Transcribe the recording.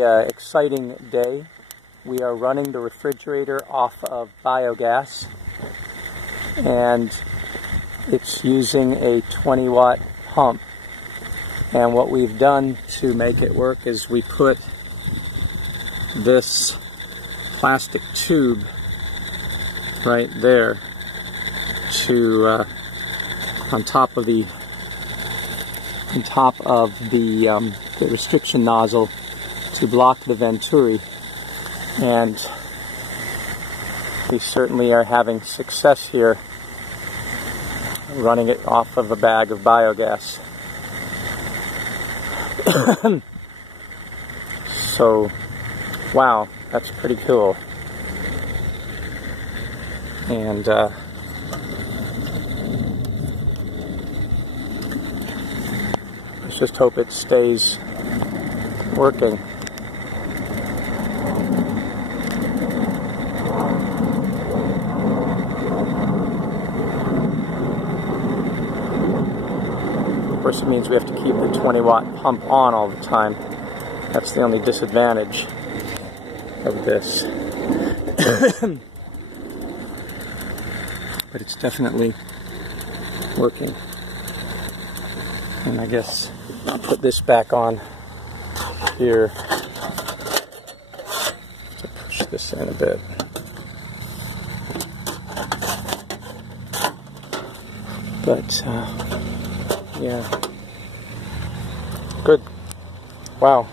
Exciting day. We are running the refrigerator off of biogas, and it's using a 20-watt pump. And what we've done to make it work is we put this plastic tube right there to on top of the restriction nozzle to block the venturi, and we certainly are having success here running it off of a bag of biogas. So, wow, that's pretty cool. And let's just hope it stays working. Of course, it means we have to keep the 20-watt pump on all the time. That's the only disadvantage of this. But it's definitely working. And I guess I'll put this back on here to push this in a bit. But yeah, good. Wow.